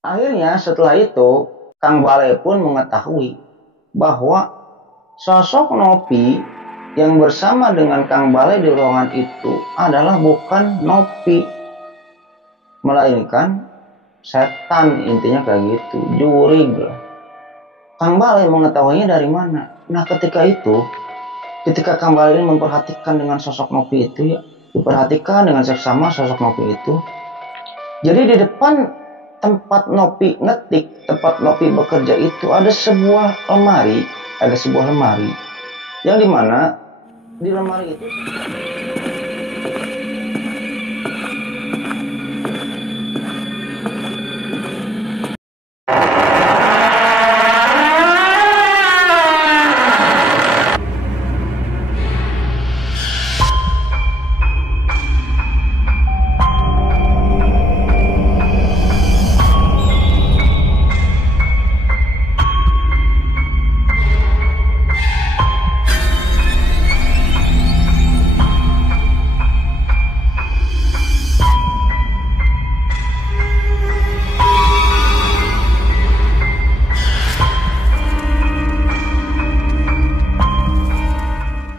Akhirnya setelah itu Kang Bale pun mengetahui bahwa sosok Nopi yang bersama dengan Kang Bale di ruangan itu adalah bukan Nopi, melainkan setan, intinya kayak gitu, jurig lah. Kang Bale mengetahuinya dari mana? Nah ketika Kang Bale ini memperhatikan dengan sosok Nopi itu ya, diperhatikan dengan seksama sosok Nopi itu. Jadi di depan tempat Nopi ngetik, tempat Nopi bekerja itu ada sebuah lemari yang dimana di lemari itu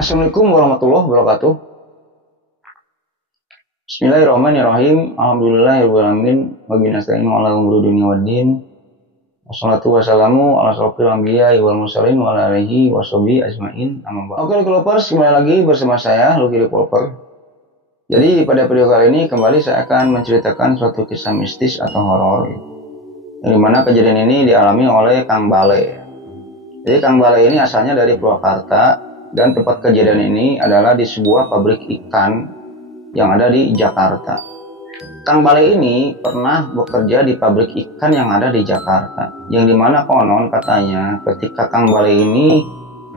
Assalamualaikum warahmatullahi wabarakatuh. Bismillahirrahmanirrahim. Alhamdulillahirrahmanirrahim. Wabillahi nasta'in ala umuri dunya waddin. Wassalatu wassalamu ala asyrofil anbiya wal mursalin wa ala alihi washabihi ajmain. Oke, developers, kembali lagi bersama saya Lucky Developer. Jadi pada video kali ini kembali saya akan menceritakan suatu kisah mistis atau horor, yang dimana kejadian ini dialami oleh Kang Bale. Jadi Kang Bale ini asalnya dari Purwakarta, dan tempat kejadian ini adalah di sebuah pabrik ikan yang ada di Jakarta. Kang Bale ini pernah bekerja di pabrik ikan yang ada di Jakarta, yang dimana konon katanya ketika Kang Bale ini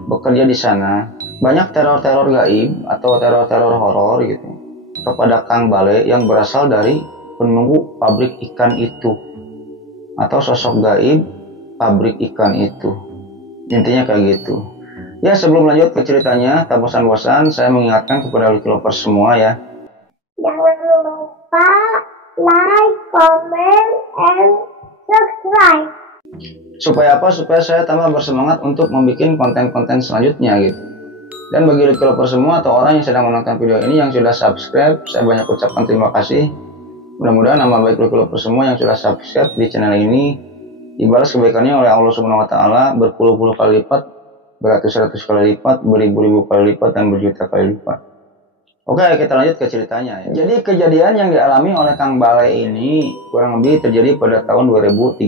bekerja di sana, banyak teror-teror gaib atau teror-teror horor gitu kepada Kang Bale yang berasal dari penunggu pabrik ikan itu atau sosok gaib pabrik ikan itu. Intinya kayak gitu. Ya, sebelum lanjut ke ceritanya, tak bosan-bosan saya mengingatkan kepada developer semua ya. Jangan lupa like, comment, and subscribe. Supaya apa? Supaya saya tambah bersemangat untuk membuat konten-konten selanjutnya gitu. Dan bagi developer semua atau orang yang sedang menonton video ini yang sudah subscribe, saya banyak ucapkan terima kasih. Mudah-mudahan nama baik developer semua yang sudah subscribe di channel ini dibalas kebaikannya oleh Allah Subhanahu wa taala berpuluh-puluh kali lipat, beratus-ratus kali lipat, beribu-ribu kali lipat, dan berjuta kali lipat. Oke, kita lanjut ke ceritanya ya. Jadi kejadian yang dialami oleh Kang Bale ini kurang lebih terjadi pada tahun 2013.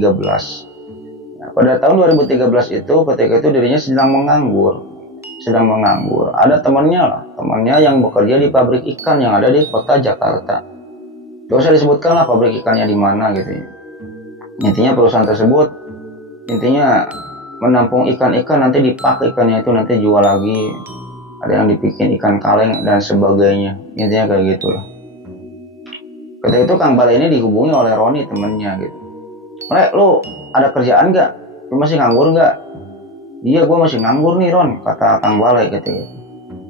Nah, pada tahun 2013 itu, ketika itu dirinya sedang menganggur. Ada temannya yang bekerja di pabrik ikan yang ada di kota Jakarta. Gak usah disebutkan lah pabrik ikannya di mana gitu ya. Intinya perusahaan tersebut menampung ikan-ikan, nanti dipak ikannya itu nanti jual lagi, ada yang dibikin ikan kaleng dan sebagainya, intinya kayak gitu lah. Ketika itu Kang Bale ini dihubungi oleh Roni, temennya gitu. Lu ada kerjaan gak? Lu masih nganggur gak? Iya, gue masih nganggur nih Ron, kata Kang Bale gitu.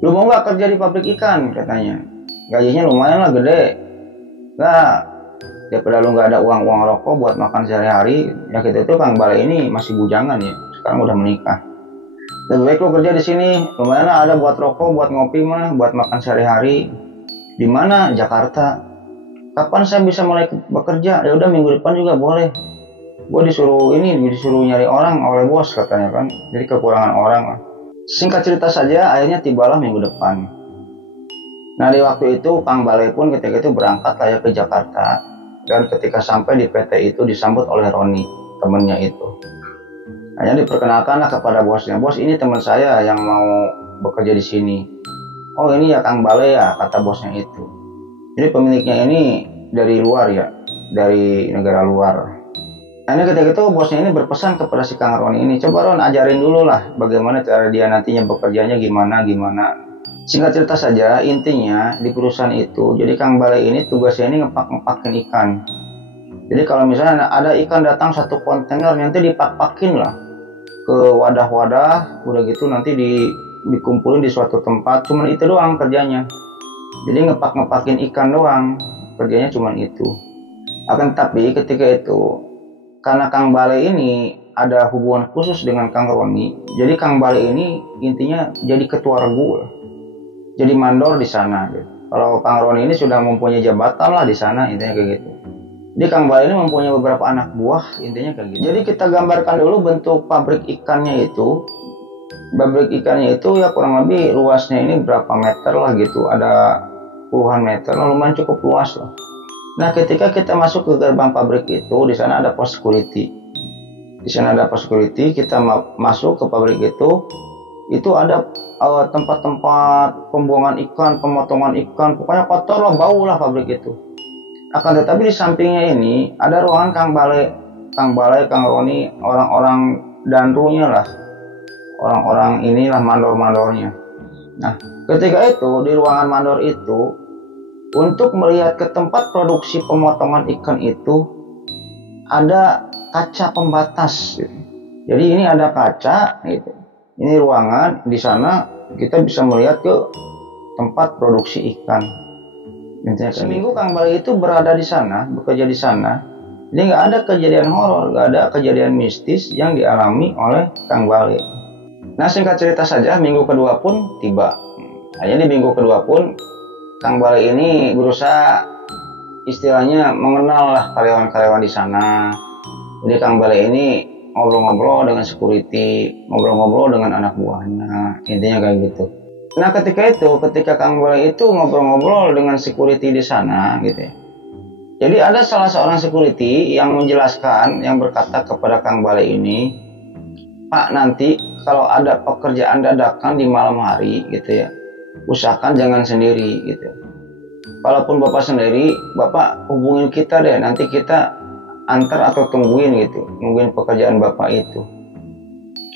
Lu mau gak kerja di pabrik ikan, katanya. Gajinya lumayan lah, gede. Gak, daripada lu gak ada uang rokok buat makan sehari-hari. Ya gitu itu Kang Bale ini masih bujangan ya, sekarang udah menikah. Lebih baik lu kerja di sini, lumayan lah, ada buat rokok, buat ngopi mah, buat makan sehari-hari. Di mana? Jakarta. Kapan saya bisa mulai bekerja? Ya udah, minggu depan juga boleh. Gue disuruh nyari orang oleh bos, katanya kan. Jadi kekurangan orang lah. Singkat cerita saja, akhirnya tibalah minggu depan. Nah, di waktu itu Kang Bale pun ketika itu berangkat lah ya ke Jakarta. Dan ketika sampai di PT itu disambut oleh Roni, temennya itu. Hanya diperkenalkanlah kepada bosnya. Bos, ini teman saya yang mau bekerja di sini. Oh, ini ya Kang Bale ya, kata bosnya itu. Jadi pemiliknya ini dari luar ya, dari negara luar. Hanya ketika itu bosnya ini berpesan kepada si Kang Roni ini, coba Ron ajarin dulu lah bagaimana cara dia nantinya bekerjanya gimana. Singkat cerita saja, intinya di perusahaan itu, jadi Kang Bale ini tugasnya ini ngepak-ngepakin ikan. Jadi kalau misalnya ada ikan datang satu kontainer, nanti dipak-pakin lah ke wadah-wadah, udah gitu nanti dikumpulin di suatu tempat. Cuman itu doang kerjanya. Jadi ngepak-ngepakin ikan doang, kerjanya cuman itu. Akan tapi ketika itu karena Kang Bale ini ada hubungan khusus dengan Kang Roni, jadi Kang Bale ini intinya jadi ketua regu lah, jadi mandor di sana gitu. Kalau Kang Roni ini sudah mempunyai jabatan lah di sana, intinya kayak gitu. Jadi Kang Bale ini mempunyai beberapa anak buah, intinya kayak gitu. Jadi kita gambarkan dulu bentuk pabrik ikannya itu. Pabrik ikannya itu ya kurang lebih luasnya ini berapa meter lah gitu, ada puluhan meter, lumayan cukup luas lah. Nah, ketika kita masuk ke gerbang pabrik itu, di sana ada pos security. Di sana ada pos security, kita masuk ke pabrik itu ada tempat-tempat pembuangan ikan, pemotongan ikan, pokoknya kotor lah, bau lah pabrik itu. Akan tetapi di sampingnya ini ada ruangan Kang Bale, Kang Roni, orang-orang danrunya lah, orang-orang inilah mandor-mandornya. Nah, ketika itu di ruangan mandor itu, untuk melihat ke tempat produksi pemotongan ikan itu ada kaca pembatas gitu. Jadi ini ada kaca gitu. Ini ruangan, di sana kita bisa melihat ke tempat produksi ikan. Seminggu Kang Bale itu berada di sana, bekerja di sana. Jadi nggak ada kejadian horor, nggak ada kejadian mistis yang dialami oleh Kang Bale. Nah, singkat cerita saja, minggu kedua pun tiba. Hanya di minggu kedua pun Kang Bale ini berusaha istilahnya mengenal lah karyawan-karyawan di sana. Jadi Kang Bale ini ngobrol-ngobrol dengan security, ngobrol-ngobrol dengan anak buahnya, intinya kayak gitu. Nah, ketika Kang Bale itu ngobrol-ngobrol dengan security di sana gitu ya. Jadi ada salah seorang security yang menjelaskan, yang berkata kepada Kang Bale ini, "Pak, nanti kalau ada pekerjaan dadakan di malam hari gitu ya, usahakan jangan sendiri gitu. Kalaupun Bapak sendiri, Bapak hubungin kita deh, nanti kita antar atau tungguin gitu, nungguin pekerjaan Bapak itu."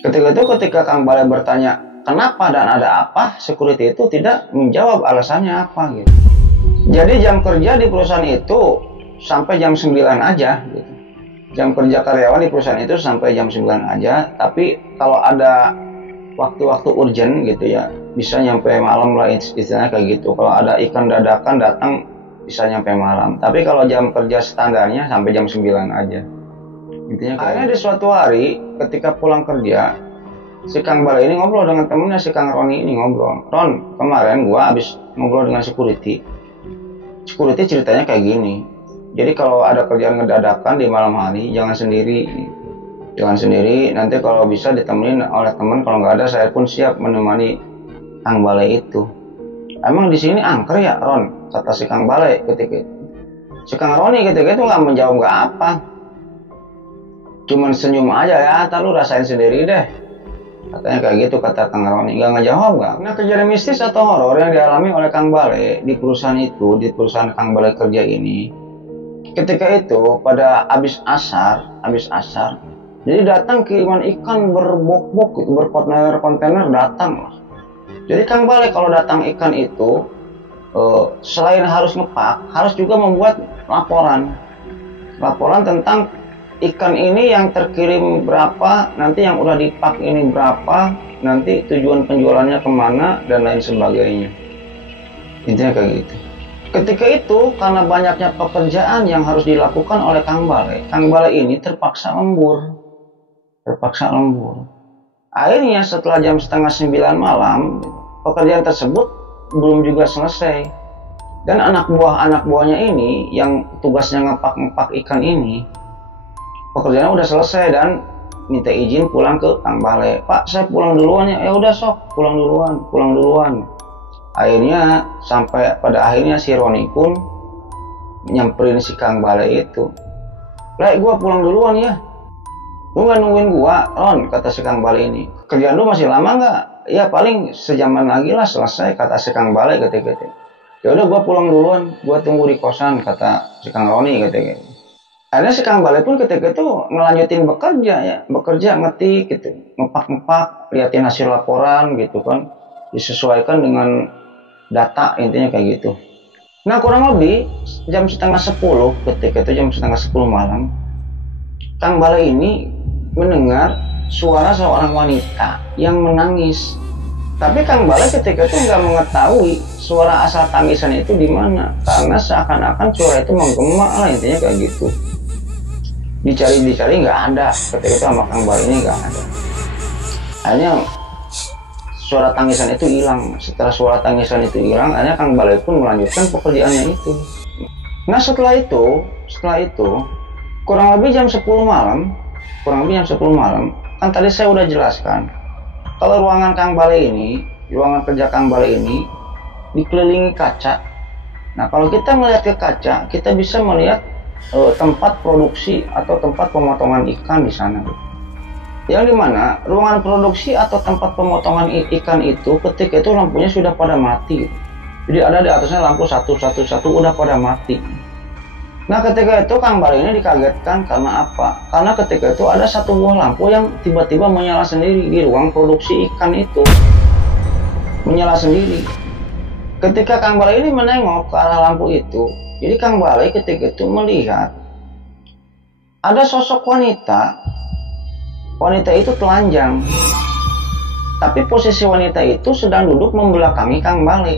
Ketika Kang Bale bertanya kenapa dan ada apa, security itu tidak menjawab alasannya apa gitu. Jadi jam kerja di perusahaan itu sampai jam 9 aja gitu. Jam kerja karyawan di perusahaan itu sampai jam 9 aja, tapi kalau ada waktu-waktu urgent gitu ya, bisa nyampe malam lah, istilahnya kayak gitu. Kalau ada ikan dadakan datang bisa nyampe malam, tapi kalau jam kerja standarnya sampai jam 9 aja. Intinya akhirnya di suatu hari ketika pulang kerja, si Kang Bale ini ngobrol dengan temennya, si Kang Roni ini ngobrol. "Ron, kemarin gua habis ngobrol dengan security ceritanya kayak gini. Jadi kalau ada kerjaan ngedadakan di malam hari, jangan sendiri, nanti kalau bisa ditemenin oleh teman, kalau nggak ada saya pun siap menemani Kang Bale itu." "Emang di sini angker ya, Ron?" kata si Kang Bale ketika itu. Si Kang Roni ketika itu nggak menjawab nggak apa, cuman senyum aja, "Ya, ntar lu rasain sendiri deh," katanya kayak gitu, kata Kang Roni. Nggak ngejawab nggak. Nah, kejadian mistis atau horor yang dialami oleh Kang Bale di perusahaan itu, di perusahaan Kang Bale kerja ini, ketika itu pada habis asar, jadi datang kiriman ikan berbok-bok, berkontainer-kontainer datang lah. Jadi Kang Bale kalau datang ikan itu, selain harus ngepak, harus juga membuat laporan tentang ikan ini yang terkirim berapa, nanti yang udah dipak ini berapa, nanti tujuan penjualannya kemana, dan lain sebagainya. Intinya kayak gitu. Ketika itu, karena banyaknya pekerjaan yang harus dilakukan oleh Kang Bale ini terpaksa lembur. Akhirnya setelah jam setengah 9 malam, pekerjaan tersebut belum juga selesai. Dan anak buahnya ini yang tugasnya ngepak ikan ini, pekerjaannya udah selesai dan minta izin pulang ke Kang Bale. "Pak, saya pulang duluan ya." "Ya udah sok, pulang duluan." Akhirnya sampai pada akhirnya si Roni pun nyamperin si Kang Bale itu. "Le, gua pulang duluan ya. Lu nggak nungguin gua, Ron?" kata si Kang Bale ini. "Kerjaan lu masih lama nggak?" "Ya paling sejaman lagi lah selesai," kata si Kang Bale ketika itu. "Ya udah gua pulang duluan, gua tunggu di kosan," kata si Kang Roni ketika itu. Akhirnya si Kang Bale pun ketika itu ngelanjutin bekerja ngetik gitu, ngepak, liatin hasil laporan gitu kan, disesuaikan dengan data, intinya kayak gitu. Nah, kurang lebih jam setengah 10 ketika itu, jam setengah 10 malam, Kang Bale ini mendengar suara seorang wanita yang menangis. Tapi Kang Bale ketika itu nggak mengetahui suara asal tangisan itu di mana, karena seakan-akan suara itu menggema lah, intinya kayak gitu. dicari nggak ada. Ketika itu sama Kang Balai ini nggak ada. Akhirnya suara tangisan itu hilang. Setelah suara tangisan itu hilang, akhirnya Kang Balai pun melanjutkan pekerjaannya itu. Nah setelah itu kurang lebih jam 10 malam, kan tadi saya udah jelaskan kalau ruangan Kang Balai ini, ruangan kerja Kang Balai ini dikelilingi kaca. Nah kalau kita melihat ke kaca, kita bisa melihat tempat produksi atau tempat pemotongan ikan di sana. Yang dimana ruangan produksi atau tempat pemotongan ikan itu ketika itu lampunya sudah pada mati. Jadi ada di atasnya lampu satu udah pada mati. Nah ketika itu Kang Balai ini dikagetkan karena apa? Karena ketika itu ada satu buah lampu yang tiba-tiba menyala sendiri di ruang produksi ikan itu. Menyala sendiri. Ketika Kang Balai ini menengok ke arah lampu itu, jadi Kang Balai ketika itu melihat ada sosok wanita. Wanita itu telanjang. Tapi posisi wanita itu sedang duduk membelakangi Kang Balai.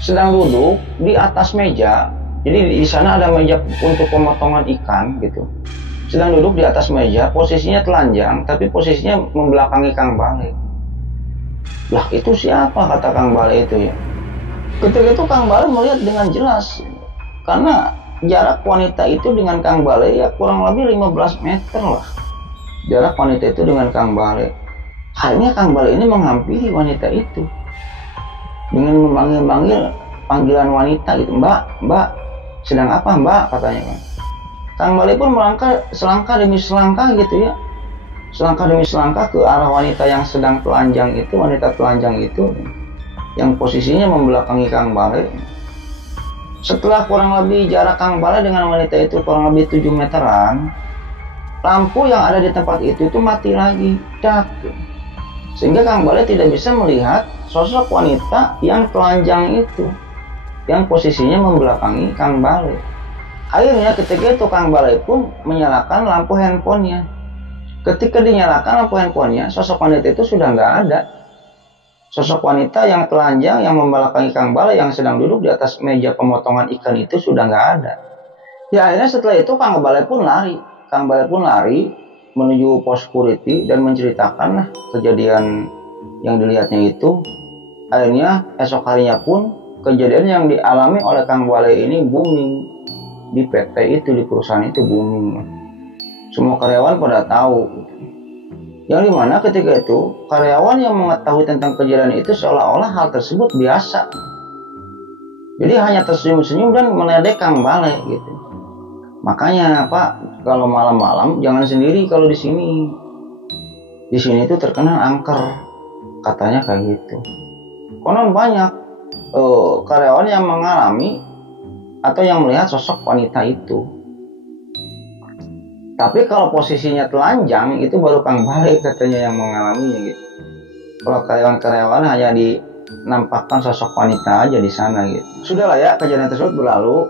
Sedang duduk di atas meja. Jadi di sana ada meja untuk pemotongan ikan gitu. Sedang duduk di atas meja, posisinya telanjang, tapi posisinya membelakangi Kang Balai. Lah itu siapa, kata Kang Balai itu ya. Ketika itu Kang Balai melihat dengan jelas, karena jarak wanita itu dengan Kang Balai ya kurang lebih 15 meter lah. Jarak wanita itu dengan Kang Balai. Akhirnya Kang Balai ini menghampiri wanita itu dengan memanggil panggilan wanita gitu, Mbak. Sedang apa Mbak, katanya kan. Kang Balai pun melangkah selangkah demi selangkah gitu ya. Selangkah demi selangkah ke arah wanita yang sedang telanjang itu, wanita telanjang itu yang posisinya membelakangi Kang Balai. Setelah kurang lebih jarak Kang Balai dengan wanita itu kurang lebih 7 meteran, lampu yang ada di tempat itu mati lagi, dak. Sehingga Kang Balai tidak bisa melihat sosok wanita yang telanjang itu, yang posisinya membelakangi Kang Balai. Akhirnya ketika itu Kang Balai pun menyalakan lampu handphonenya. Ketika dinyalakan lampu handphonenya, sosok wanita itu sudah nggak ada. Sosok wanita yang telanjang yang membelakangi Kang Balai yang sedang duduk di atas meja pemotongan ikan itu sudah nggak ada. Ya akhirnya setelah itu Kang Balai pun lari. Kang Balai pun lari menuju pos security dan menceritakan kejadian yang dilihatnya itu. Akhirnya esok harinya pun kejadian yang dialami oleh Kang Balai ini booming di PT itu, di perusahaan itu booming. Semua karyawan pada tahu. Yang dimana ketika itu karyawan yang mengetahui tentang kejadian itu seolah-olah hal tersebut biasa. Jadi hanya tersenyum-senyum dan meledek Kang Balai gitu. Makanya Pak, kalau malam-malam jangan sendiri kalau di sini. Di sini itu terkenal angker, katanya kayak gitu. Konon banyak karyawan yang mengalami atau yang melihat sosok wanita itu. Tapi kalau posisinya telanjang itu baru Kang Balai katanya yang mengalaminya gitu. Kalau karyawan-karyawan hanya dinampakkan sosok wanita aja di sana gitu. Sudahlah ya, kejadian tersebut berlalu.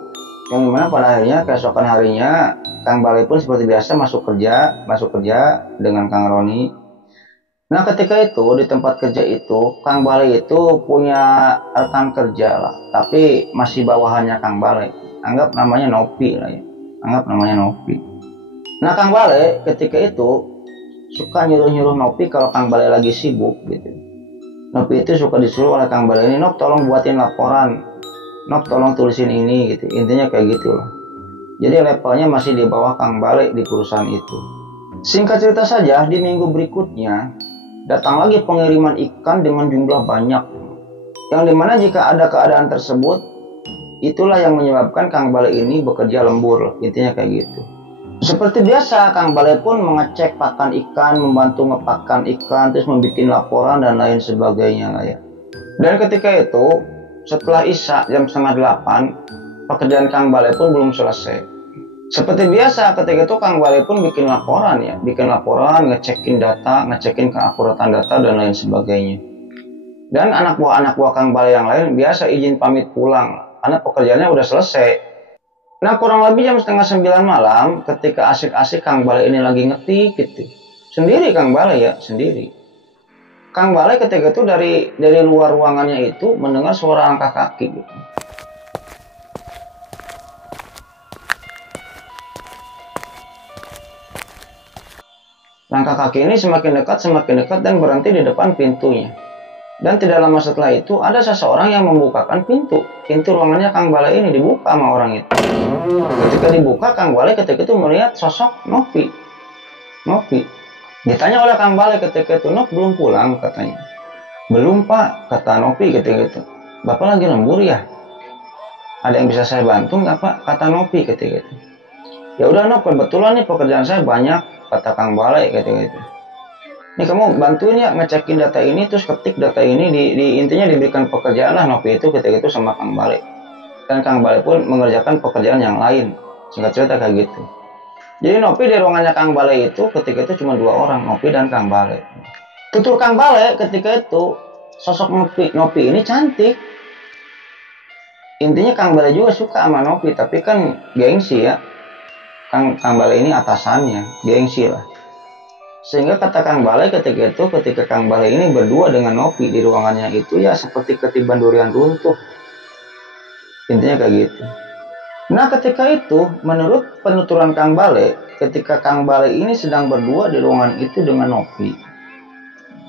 Yang dimana pada akhirnya keesokan harinya Kang Balai pun seperti biasa masuk kerja dengan Kang Roni. Nah ketika itu di tempat kerja itu Kang Balai itu punya rekan kerja lah, tapi masih bawahannya Kang Balai. Anggap namanya Nopi lah ya. Nah Kang Balai ketika itu suka nyuruh Nopi kalau Kang Balai lagi sibuk gitu. Nopi itu suka disuruh oleh Kang Balai ini, Nop tolong buatin laporan, Nop tolong tulisin ini gitu. Intinya kayak gitulah. Jadi levelnya masih di bawah Kang Balai di perusahaan itu. Singkat cerita saja, di minggu berikutnya datang lagi pengiriman ikan dengan jumlah banyak. Yang dimana jika ada keadaan tersebut, itulah yang menyebabkan Kang Balai ini bekerja lembur. Intinya kayak gitu. Seperti biasa, Kang Balai pun mengecek pakan ikan, membantu ngepakkan ikan, terus membuat laporan dan lain sebagainya lah ya. Dan ketika itu, setelah Isya jam 7:30, pekerjaan Kang Balai pun belum selesai. Seperti biasa ketika itu Kang Balai pun bikin laporan, ngecekin data, ngecekin keakuratan data dan lain sebagainya. Dan anak buah Kang Balai yang lain biasa izin pamit pulang karena pekerjaannya udah selesai. Nah kurang lebih jam 8:30 malam ketika asik-asik Kang Balai ini lagi ngetik gitu. Sendiri Kang Balai ya, sendiri. Kang Balai ketika itu dari luar ruangannya itu mendengar suara langkah kaki gitu. Langkah kaki ini semakin dekat dan berhenti di depan pintunya. Dan tidak lama setelah itu ada seseorang yang membukakan pintu. Pintu ruangannya Kang Bale ini dibuka sama orang itu. Ketika dibuka, Kang Bale ketika itu melihat sosok Nopi. Ditanya oleh Kang Bale ketika itu, "Nop belum pulang?" katanya. "Belum Pak," kata Nopi ketika itu. "Bapak lagi lembur ya? Ada yang bisa saya bantu nggak Pak?" kata Nopi ketika itu. "Ya udah Nop, kebetulan nih pekerjaan saya banyak," kata Kang Bale ketika itu. "Nih kamu bantuin ya ngecekin data ini, terus ketik data ini, intinya diberikan pekerjaan lah Nopi itu ketika itu sama Kang Bale. Dan Kang Bale pun mengerjakan pekerjaan yang lain. Singkat cerita kayak gitu. Jadi Nopi di ruangannya Kang Bale itu ketika itu cuma 2 orang, Nopi dan Kang Bale. Tutur Kang Bale ketika itu, sosok Nopi ini cantik. Intinya Kang Bale juga suka sama Nopi, tapi kan gengsi ya. Kang Bale ini atasannya, gengsi lah. Sehingga kata Kang Bale ketika itu, ketika Kang Bale ini berdua dengan Nopi di ruangannya itu ya seperti ketiban durian runtuh. Intinya kayak gitu. Nah ketika itu, menurut penuturan Kang Bale, ketika Kang Bale ini sedang berdua di ruangan itu dengan Nopi.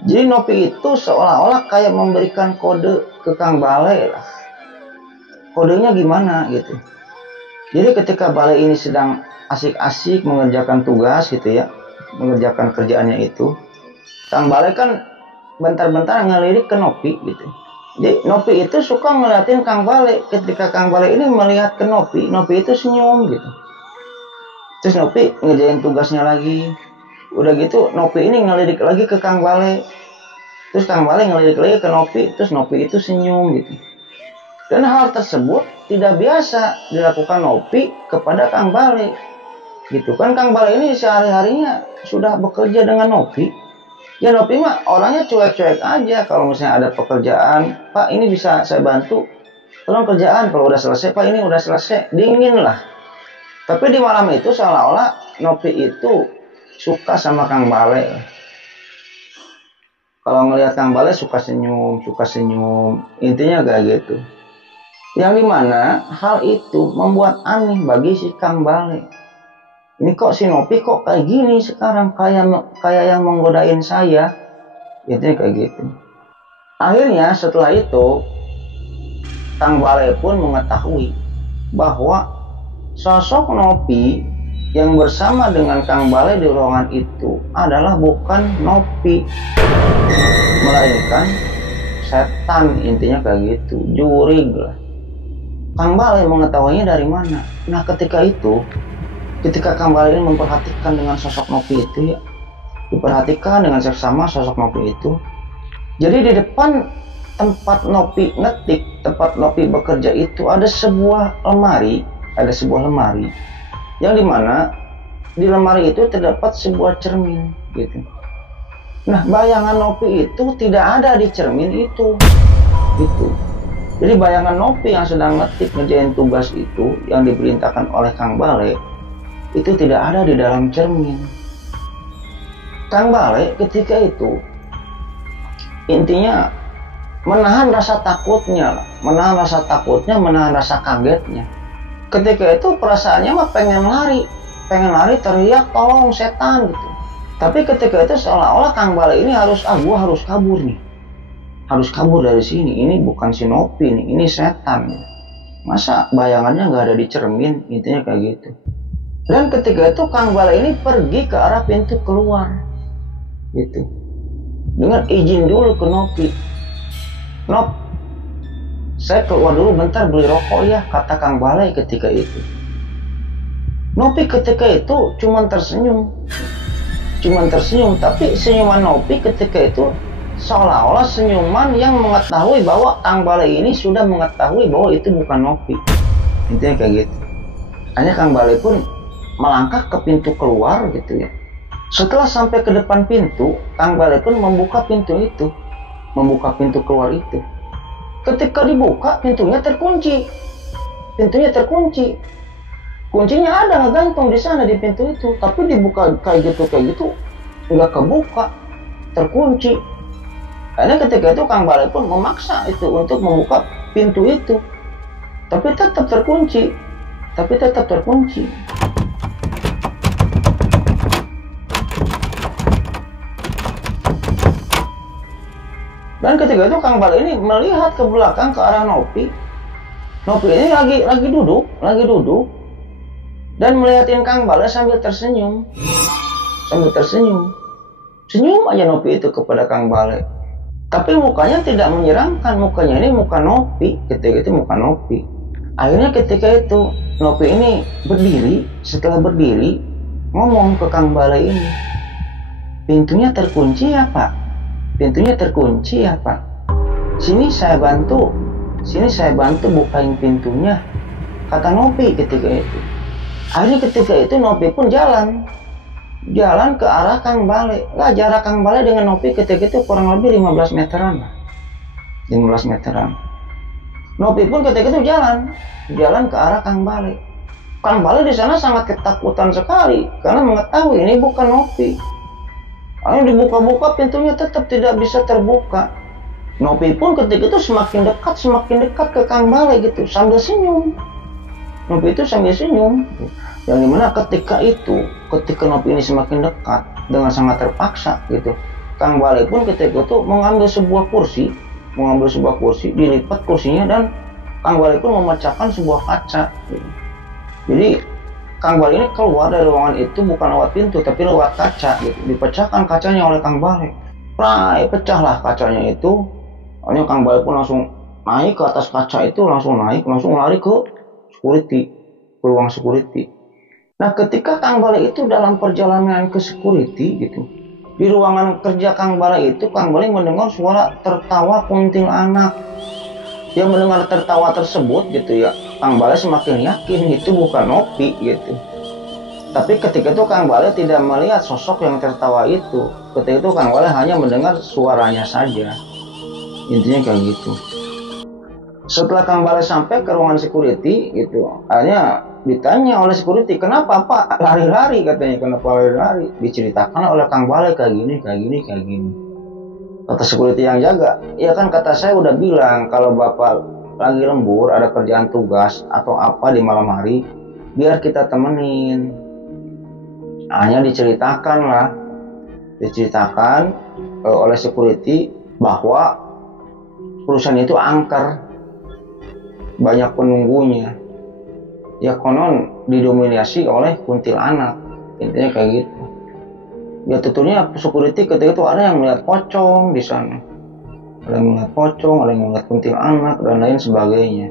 Jadi Nopi itu seolah-olah kayak memberikan kode ke Kang Bale lah. Kodenya gimana gitu. Jadi ketika Bale ini sedang asik-asik mengerjakan tugas gitu ya, mengerjakan kerjaannya itu, Kang Bale kan bentar-bentar ngelirik ke Nopi gitu. Jadi Nopi itu suka ngeliatin Kang Bale. Ketika Kang Bale ini melihat ke Nopi, Nopi itu senyum gitu. Terus Nopi ngerjain tugasnya lagi. Udah gitu Nopi ini ngelirik lagi ke Kang Bale. Terus Kang Bale ngelirik lagi ke Nopi. Terus Nopi itu senyum gitu. Dan hal tersebut tidak biasa dilakukan Nopi kepada Kang Bale. Gitu kan, Kang Bale ini sehari-harinya sudah bekerja dengan Nopi. Ya Nopi mah orangnya cuek-cuek aja. Kalau misalnya ada pekerjaan, "Pak ini bisa saya bantu, tolong kerjaan." Kalau udah selesai, "Pak ini udah selesai," dingin lah. Tapi di malam itu seolah-olah Nopi itu suka sama Kang Bale. Kalau ngelihat Kang Bale suka senyum. Intinya kayak gitu. Yang dimana hal itu membuat aneh bagi si Kang Bale. Ini kok si Nopi kok kayak gini sekarang, kayak yang menggodain saya. Intinya kayak gitu. Akhirnya setelah itu Kang Bale pun mengetahui bahwa sosok Nopi yang bersama dengan Kang Bale di ruangan itu adalah bukan Nopi, melainkan setan. Intinya kayak gitu. Jurig lah. Kang Bale mengetahuinya dari mana? Nah ketika Kang Bale ini memperhatikan dengan sosok Nopi itu ya, diperhatikan dengan seksama sosok Nopi itu. Jadi di depan tempat Nopi ngetik, tempat Nopi bekerja itu ada sebuah lemari, yang dimana di lemari itu terdapat sebuah cermin gitu. Nah bayangan Nopi itu tidak ada di cermin itu gitu. Jadi bayangan Nopi yang sedang ngetik ngerjain tugas itu yang diperintahkan oleh Kang Bale itu tidak ada di dalam cermin. Kang Bale ketika itu intinya menahan rasa takutnya, menahan rasa kagetnya. Ketika itu perasaannya mah pengen lari teriak tolong setan gitu. Tapi ketika itu seolah-olah Kang Bale ini gua harus kabur nih. Harus kabur dari sini. Ini bukan si Nopi nih, ini setan. Masa bayangannya nggak ada di cermin, intinya kayak gitu. Dan ketika itu Kang Bale ini pergi ke arah pintu keluar gitu. Dengan izin dulu ke Nopi. "Nop, saya keluar dulu bentar beli rokok ya," kata Kang Bale ketika itu. Nopi ketika itu cuman tersenyum, tapi senyuman Nopi ketika itu seolah-olah senyuman yang mengetahui bahwa Kang Bale ini sudah mengetahui bahwa itu bukan Nopi. Intinya kayak gitu. Hanya Kang Bale pun melangkah ke pintu keluar gitu ya. Setelah sampai ke depan pintu, Kang Bale pun membuka pintu keluar itu. Ketika dibuka, pintunya terkunci. Kuncinya ada ngegantung di sana di pintu itu, tapi dibuka kayak gitu nggak kebuka, terkunci. Karena ketika itu Kang Bale pun memaksa itu untuk membuka pintu itu, tapi tetap terkunci. Dan ketika itu Kang Bale ini melihat ke belakang ke arah Nopi. Nopi ini lagi duduk dan melihatin Kang Bale sambil tersenyum. Senyum aja Nopi itu kepada Kang Bale. Tapi mukanya tidak menyeramkan, mukanya ini muka Nopi, ketika itu muka Nopi. Akhirnya ketika itu Nopi ini berdiri, setelah berdiri ngomong ke Kang Bale ini, pintunya terkunci ya Pak? Pintunya terkunci ya Pak? Sini saya bantu bukain pintunya, kata Nopi ketika itu. Akhirnya ketika itu Nopi pun jalan ke arah Kang Bale. Lah jarak Kang Bale dengan Nopi ketika itu kurang lebih 15 meteran. Nopi pun ketika itu jalan ke arah Kang Bale. Kang Bale di sana sangat ketakutan sekali karena mengetahui ini bukan Nopi. Akhirnya dibuka-buka, pintunya tetap tidak bisa terbuka. Nopi pun ketika itu semakin dekat ke Kang Bale gitu, sambil senyum. Nopi itu sambil senyum. Yang dimana ketika Nopi ini semakin dekat dengan sangat terpaksa gitu, Kang Bale pun ketika itu mengambil sebuah kursi, dilipat kursinya, dan Kang Bale pun memecahkan sebuah kaca gitu. Jadi Kang Bale ini keluar dari ruangan itu bukan lewat pintu tapi lewat kaca gitu. Dipecahkan kacanya oleh Kang Bale. Pecahlah kacanya itu. Akhirnya Kang Bale pun langsung naik ke atas kaca itu, langsung lari ke ruang security. Nah, ketika Kang Bale itu dalam perjalanan ke security gitu, di ruangan kerja Kang Bale itu, Kang Bale mendengar suara tertawa kuntilanak. Dia mendengar tertawa tersebut gitu ya, Kang Bale semakin yakin itu bukan Nopi gitu. Tapi ketika itu Kang Bale tidak melihat sosok yang tertawa itu. Ketika itu Kang Bale hanya mendengar suaranya saja. Intinya kayak gitu. Setelah Kang Bale sampai ke ruangan security gitu, akhirnya ditanya oleh security, kenapa Pak lari-lari, katanya, kenapa lari-lari? Diceritakan oleh Kang Bale kayak gini. Kata security yang jaga, ya kan kata saya udah bilang kalau Bapak lagi lembur, ada kerjaan tugas atau apa di malam hari, biar kita temenin. Hanya diceritakan oleh security bahwa perusahaan itu angker, banyak penunggunya. Ya konon didominasi oleh kuntilanak, intinya kayak gitu. Ya tentunya security ketika itu ada yang melihat pocong di sana, ada yang melihat kuntilanak dan lain sebagainya.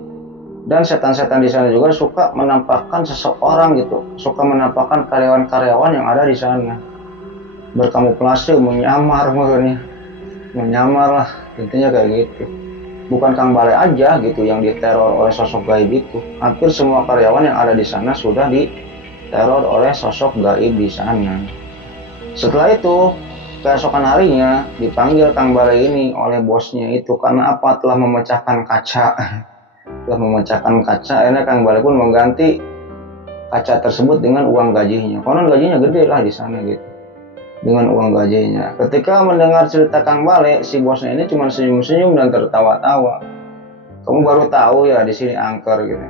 Dan setan-setan di sana juga suka menampakkan seseorang gitu, suka menampakkan karyawan-karyawan yang ada di sana, berkamuflase, menyamar lah, intinya kayak gitu. Bukan Kang Bale aja gitu yang diteror oleh sosok gaib itu, hampir semua karyawan yang ada di sana sudah diteror oleh sosok gaib di sana. Setelah itu, keesokan harinya dipanggil Kang Bale ini oleh bosnya itu karena apa? Telah memecahkan kaca. Akhirnya Kang Bale pun mengganti kaca tersebut dengan uang gajinya. Konon gajinya gede lah di sana gitu. Dengan uang gajinya. Ketika mendengar cerita Kang Bale, si bosnya ini cuma senyum-senyum dan tertawa-tawa. Kamu baru tahu ya di sini angker gitu.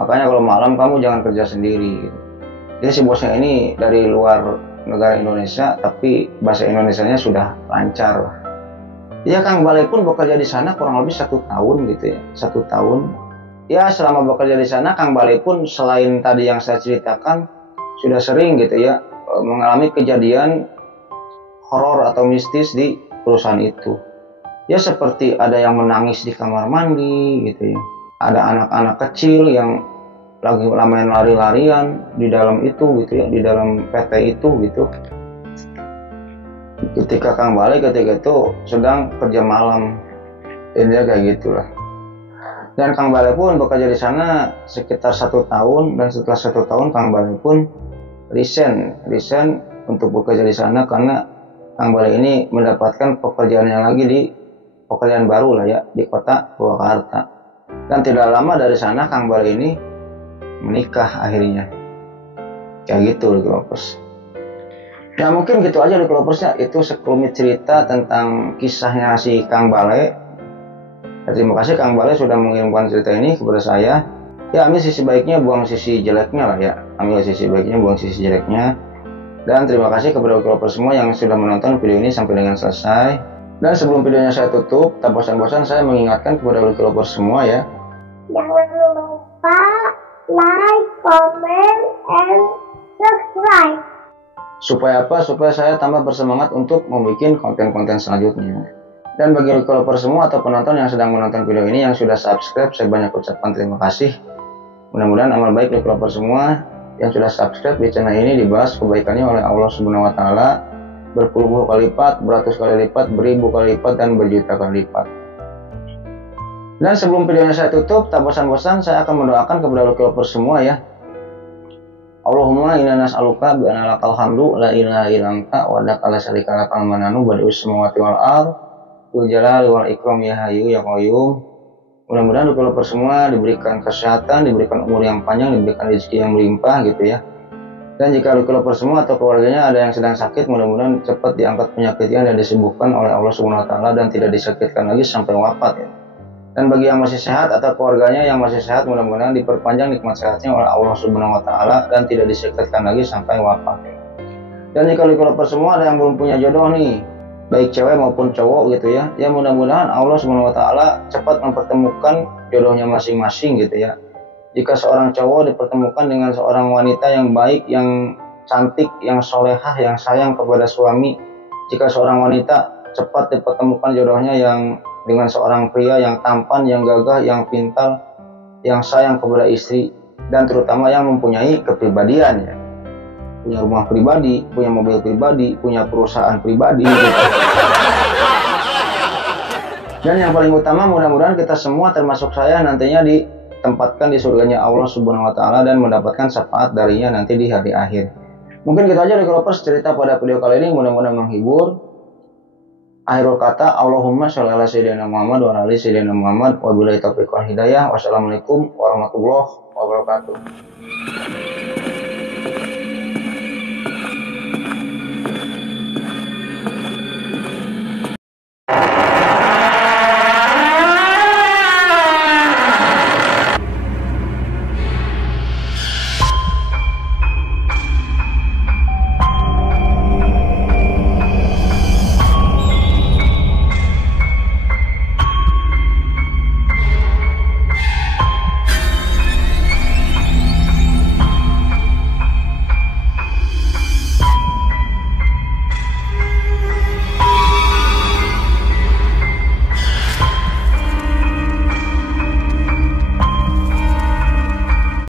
Makanya kalau malam kamu jangan kerja sendiri gitu. Jadi si bosnya ini dari luar negara Indonesia, tapi bahasa Indonesianya sudah lancar lah. Ya Kang Bale pun bekerja di sana kurang lebih 1 tahun gitu ya, 1 tahun. Ya selama bekerja di sana Kang Bale pun selain tadi yang saya ceritakan sudah sering gitu ya mengalami kejadian horor atau mistis di perusahaan itu. Ya seperti ada yang menangis di kamar mandi gitu ya, ada anak-anak kecil yang lagi main lari-larian di dalam itu gitu ya, di dalam PT itu gitu. Ketika Kang Bale ketika itu sedang kerja malam, ini kayak gitulah. Dan Kang Bale pun bekerja di sana sekitar 1 tahun, dan setelah 1 tahun Kang Bale pun resign untuk bekerja di sana karena Kang Bale ini mendapatkan pekerjaan baru lah ya di kota Purwakarta. Dan tidak lama dari sana Kang Bale ini menikah akhirnya. Kayak gitu di Kelovers. Ya mungkin gitu aja di Kelovers ya, itu sekelumit cerita tentang kisahnya si Kang Bale. Ya, terima kasih Kang Bale sudah mengirimkan cerita ini kepada saya. Ya ambil sisi baiknya, buang sisi jeleknya lah ya. Ambil sisi baiknya, buang sisi jeleknya. Dan terima kasih kepada Kelovers semua yang sudah menonton video ini sampai dengan selesai. Dan sebelum videonya saya tutup, tak bosan-bosan saya mengingatkan kepada Lucky Lovers semua ya. Jangan lupa like, comment, and subscribe. Supaya apa? Supaya saya tambah bersemangat untuk membuat konten-konten selanjutnya. Dan bagi Lucky Lovers semua atau penonton yang sedang menonton video ini yang sudah subscribe, saya banyak ucapkan terima kasih. Mudah-mudahan amal baik Lucky Lovers semua yang sudah subscribe di channel ini dibahas kebaikannya oleh Allah Subhanahu wa Ta'ala berpuluh-puluh kali lipat, beratus kali lipat, beribu kali lipat, dan berjuta kali lipat. Dan sebelum videonya saya tutup, tak bosan-bosan saya akan mendoakan kepada Lucky Lovers semua ya. Allahumma inna nas'aluka bi anna lakal hamdu la ilaha illa anta wa laka la syarika laka al-mananu badi'us samawati wal ard dzul jalali wal ikram ya hayyu ya qayyum. Mudah-mudahan Lucky Lovers semua diberikan kesehatan, diberikan umur yang panjang, diberikan rezeki yang melimpah gitu ya. Dan jika Lucky Lovers semua atau keluarganya ada yang sedang sakit, mudah-mudahan cepat diangkat penyakitnya dan disembuhkan oleh Allah Subhanahu wa Ta'ala dan tidak disakitkan lagi sampai wafat ya. Dan bagi yang masih sehat atau keluarganya yang masih sehat, mudah-mudahan diperpanjang nikmat sehatnya oleh Allah Subhanahu wa Ta'ala dan tidak disakitkan lagi sampai wafat ya. Dan jika Lucky Lovers semua ada yang belum punya jodoh nih, baik cewek maupun cowok gitu ya, ya mudah-mudahan Allah Subhanahu wa Ta'ala cepat mempertemukan jodohnya masing-masing gitu ya. Jika seorang cowok dipertemukan dengan seorang wanita yang baik, yang cantik, yang solehah, yang sayang kepada suami. Jika seorang wanita cepat dipertemukan jodohnya yang dengan seorang pria yang tampan, yang gagah, yang pintar, yang sayang kepada istri, dan terutama yang mempunyai kepribadian ya. Punya rumah pribadi, punya mobil pribadi, punya perusahaan pribadi gitu. Dan yang paling utama mudah-mudahan kita semua termasuk saya nantinya ditempatkan di surganya Allah Subhanahu wa Ta'ala dan mendapatkan syafaat darinya nanti di hari akhir. Mungkin gitu aja Lucky Lovers cerita pada video kali ini, mudah-mudahan menghibur. Akhirul kata, Allahumma sholli ala sayyidina Muhammad wa ala ali sayyidina Muhammad wa billahi taufiq wal hidayah. Wassalamualaikum warahmatullahi wabarakatuh.